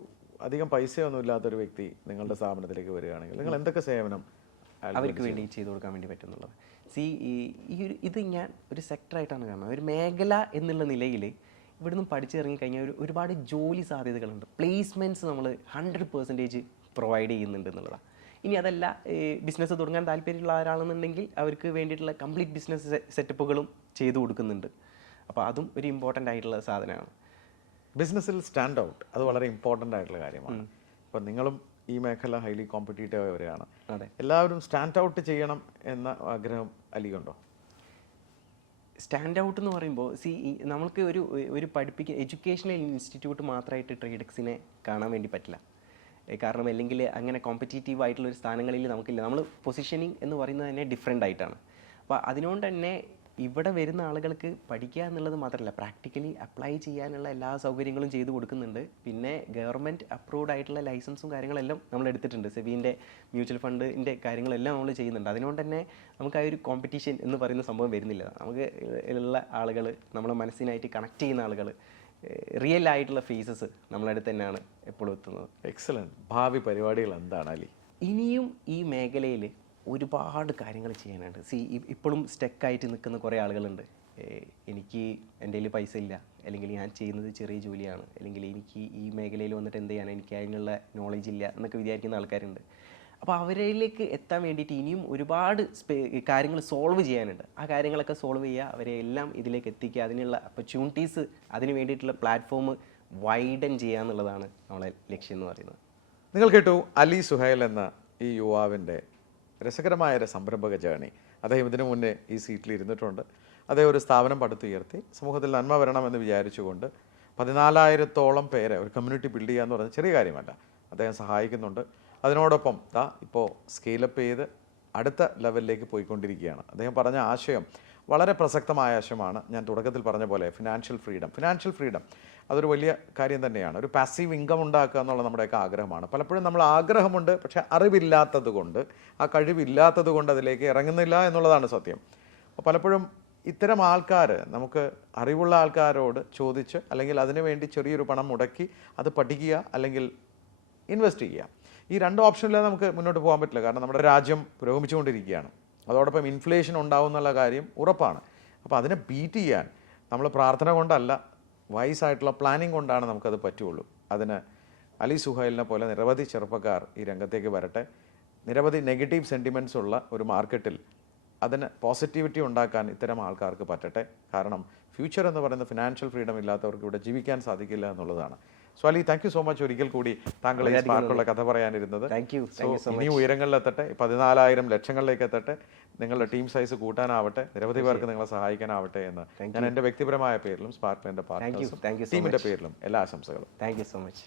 അധികം പൈസയൊന്നും ഇല്ലാത്തൊരു വ്യക്തി നിങ്ങളുടെ സ്ഥാപനത്തിലേക്ക് വരികയാണെങ്കിൽ നിങ്ങൾ എന്തൊക്കെ സേവനം അവർക്ക് വേണ്ടി ചെയ്തു കൊടുക്കാൻ വേണ്ടി പറ്റുന്നുള്ളത്? ഇത് ഞാൻ ഒരു സെക്ടറായിട്ടാണ് കാണുന്നത്, ഒരു മേഖല എന്നുള്ള നിലയിൽ. ഇവിടുന്ന് പഠിച്ചിറങ്ങിക്കഴിഞ്ഞാൽ ഒരുപാട് ജോലി സാധ്യതകളുണ്ട്. പ്ലേസ്മെൻറ്റ്സ് നമ്മൾ 100% പ്രൊവൈഡ് ചെയ്യുന്നുണ്ട് എന്നുള്ളതാണ്. ഇനി അതല്ല, ബിസിനസ് തുടങ്ങാൻ താല്പര്യമുള്ള ആരാണെന്നുണ്ടെങ്കിൽ അവർക്ക് വേണ്ടിയിട്ടുള്ള കംപ്ലീറ്റ് ബിസിനസ് സെറ്റപ്പുകളും ചെയ്തു കൊടുക്കുന്നുണ്ട്. അപ്പോൾ അതും ഒരു ഇമ്പോർട്ടൻ്റ് ആയിട്ടുള്ള സാധനമാണ്. ബിസിനസ്സിൽ സ്റ്റാൻഡ് ഔട്ട്, അത് വളരെ ഇമ്പോർട്ടൻ്റ് ആയിട്ടുള്ള കാര്യമാണ്. ഇപ്പം നിങ്ങളും ഈ മേഖല ഹൈലി കോമ്പറ്റീറ്റീവ് ആയവരെയാണ്. എല്ലാവരും സ്റ്റാൻഡ് ഔട്ട് ചെയ്യണം എന്ന ആഗ്രഹം അലിയുണ്ടോ? സ്റ്റാൻഡ് ഔട്ട് എന്ന് പറയുമ്പോൾ നമ്മൾക്ക് ഒരു എഡ്യൂക്കേഷണൽ ഇൻസ്റ്റിറ്റ്യൂട്ട് മാത്രമായിട്ട് ട്രേഡെക്സിനെ കാണാൻ വേണ്ടി പറ്റില്ല. കാരണം അല്ലെങ്കിൽ അങ്ങനെ കോമ്പറ്റീറ്റീവ് ആയിട്ടുള്ള ഒരു സ്ഥാനങ്ങളിൽ നമുക്കില്ല. നമ്മൾ പൊസിഷനിങ് എന്ന് പറയുന്നത് തന്നെ ഡിഫറെൻ്റ് ആയിട്ടാണ്. അപ്പോൾ അതിനുകൊണ്ട് തന്നെ ഇവിടെ വരുന്ന ആളുകൾക്ക് പഠിക്കുക എന്നുള്ളത് മാത്രമല്ല, പ്രാക്ടിക്കലി അപ്ലൈ ചെയ്യാനുള്ള എല്ലാ സൗകര്യങ്ങളും ചെയ്തു കൊടുക്കുന്നുണ്ട്. പിന്നെ ഗവൺമെൻറ് അപ്രൂവ്ഡ് ആയിട്ടുള്ള ലൈസൻസും കാര്യങ്ങളെല്ലാം നമ്മൾ എടുത്തിട്ടുണ്ട്. സെബിൻ്റെ മ്യൂച്വൽ ഫണ്ടിൻ്റെ കാര്യങ്ങളെല്ലാം നമ്മൾ ചെയ്യുന്നുണ്ട്. അതുകൊണ്ട് തന്നെ നമുക്ക് ആ ഒരു കോമ്പറ്റീഷൻ എന്ന് പറയുന്ന സംഭവം വരുന്നില്ല. നമുക്ക് ഉള്ള ആളുകൾ, നമ്മളെ മനസ്സിനായിട്ട് കണക്ട് ചെയ്യുന്ന ആളുകൾ, റിയൽ ആയിട്ടുള്ള ഫേസസ് നമ്മളെ അടുത്ത് തന്നെയാണ് എപ്പോഴും എത്തുന്നത്. എക്സലൻറ്റ്. ഭാവി പരിപാടികൾ എന്താണ് അലി? ഇനിയും ഈ മേഖലയിൽ ഒരുപാട് കാര്യങ്ങൾ ചെയ്യാനുണ്ട്. ഇപ്പോഴും സ്റ്റക്കായിട്ട് നിൽക്കുന്ന കുറേ ആളുകളുണ്ട്. എനിക്ക് എൻ്റെ കയ്യിൽ പൈസ ഇല്ല, അല്ലെങ്കിൽ ഞാൻ ചെയ്യുന്നത് ചെറിയ ജോലിയാണ്, അല്ലെങ്കിൽ എനിക്ക് ഈ മേഖലയിൽ വന്നിട്ട് എന്ത് ചെയ്യാൻ, എനിക്ക് അതിനുള്ള നോളജ് ഇല്ല എന്നൊക്കെ വിചാരിക്കുന്ന ആൾക്കാരുണ്ട്. അപ്പോൾ അവരിലേക്ക് എത്താൻ വേണ്ടിയിട്ട് ഇനിയും ഒരുപാട് കാര്യങ്ങൾ സോൾവ് ചെയ്യാനുണ്ട്. ആ കാര്യങ്ങളൊക്കെ സോൾവ് ചെയ്യുക, അവരെ എല്ലാം ഇതിലേക്ക് എത്തിക്കുക, അതിനുള്ള ഓപ്പർച്യൂണിറ്റീസ്, അതിന് വേണ്ടിയിട്ടുള്ള പ്ലാറ്റ്ഫോം വൈഡൻ ചെയ്യുക എന്നുള്ളതാണ് നമ്മളെ ലക്ഷ്യം എന്ന് പറയുന്നത്. നിങ്ങൾ കേട്ടു അലി സുഹൈൽ എന്ന ഈ യുവാവിൻ്റെ രസകരമായ ഒരു സംരംഭക ജേണി. അദ്ദേഹം ഇതിനു മുന്നേ ഈ സീറ്റിൽ ഇരുന്നിട്ടുണ്ട്. അദ്ദേഹം ഒരു സ്ഥാപനം പടുത്തുയർത്തി സമൂഹത്തിൽ നന്മ വരണമെന്ന് വിചാരിച്ചുകൊണ്ട് 14,000-ഓളം പേരെ ഒരു കമ്മ്യൂണിറ്റി ബിൽഡ് ചെയ്യുക എന്ന് പറയുന്നത് ചെറിയ കാര്യമല്ല. അദ്ദേഹം സഹായിക്കുന്നുണ്ട്. അതിനോടൊപ്പം ഇപ്പോൾ സ്കെയിലപ്പ് ചെയ്ത് അടുത്ത ലെവലിലേക്ക് പോയിക്കൊണ്ടിരിക്കുകയാണ്. അദ്ദേഹം പറഞ്ഞ ആശയം വളരെ പ്രസക്തമായ ആശയമാണ്. ഞാൻ തുടക്കത്തിൽ പറഞ്ഞ പോലെ ഫിനാൻഷ്യൽ ഫ്രീഡം അതൊരു വലിയ കാര്യം തന്നെയാണ്. ഒരു പാസീവ് ഇൻകം ഉണ്ടാക്കുക എന്നുള്ള നമ്മുടെയൊക്കെ ആഗ്രഹമാണ്. പലപ്പോഴും നമ്മൾ ആഗ്രഹമുണ്ട്, പക്ഷേ അറിവില്ലാത്തത് കൊണ്ട്, ആ കഴിവില്ലാത്തത് കൊണ്ട് അതിലേക്ക് ഇറങ്ങുന്നില്ല എന്നുള്ളതാണ് സത്യം. അപ്പോൾ പലപ്പോഴും ഇത്തരം ആൾക്കാർ, നമുക്ക് അറിവുള്ള ആൾക്കാരോട് ചോദിച്ച് അല്ലെങ്കിൽ അതിനു വേണ്ടി ചെറിയൊരു പണം മുടക്കി അത് പഠിക്കുക അല്ലെങ്കിൽ ഇൻവെസ്റ്റ് ചെയ്യുക, ഈ രണ്ട് ഓപ്ഷനിലാണ് നമുക്ക് മുന്നോട്ട് പോകാൻ പറ്റില്ല. കാരണം നമ്മുടെ രാജ്യം പുരോഗമിച്ചുകൊണ്ടിരിക്കുകയാണ്. അതോടൊപ്പം ഇൻഫ്ലേഷൻ ഉണ്ടാവും എന്നുള്ള കാര്യം ഉറപ്പാണ്. അപ്പോൾ അതിനെ ബീറ്റ് ചെയ്യാൻ നമ്മൾ പ്രാർത്ഥന കൊണ്ടല്ല, വൈസായിട്ടുള്ള പ്ലാനിങ് കൊണ്ടാണ് നമുക്കത് പറ്റുള്ളൂ. അതിന് അലി സുഹൈലിനെ പോലെ നിരവധി ചെറുപ്പക്കാർ ഈ രംഗത്തേക്ക് വരട്ടെ. നിരവധി നെഗറ്റീവ് സെൻറ്റിമെൻറ്റ്സ് ഉള്ള ഒരു മാർക്കറ്റിൽ അതിന് പോസിറ്റിവിറ്റി ഉണ്ടാക്കാൻ ഇത്തരം ആൾക്കാർക്ക് പറ്റട്ടെ. കാരണം ഫ്യൂച്ചർ എന്ന് പറയുന്ന ഫിനാൻഷ്യൽ ഫ്രീഡം ഇല്ലാത്തവർക്ക് ഇവിടെ ജീവിക്കാൻ സാധിക്കില്ല എന്നുള്ളതാണ്. So Ali, thank you so much ഒരിക്കൽ കൂടി താങ്കൾ ഈ സ്പാർക്കുള്ള കഥ പറയാനിരുന്നത്. ഇനി ഉയരങ്ങളിലെത്തട്ടെ, 14,000 ലക്ഷങ്ങളിലേക്ക് എത്തട്ടെ, നിങ്ങളുടെ ടീം സൈസ് കൂട്ടാനാവട്ടെ, നിരവധി പേർക്ക് നിങ്ങളെ സഹായിക്കാനാവട്ടെ എന്ന് ഞാൻ എൻ്റെ വ്യക്തിപരമായ പേരിലും സ്പാർക്കിൻ്റെ പാർട്ട്നേഴ്സും ടീമിൻ്റെ പേരിലും എല്ലാ ആശംസകളും. Thank you so much.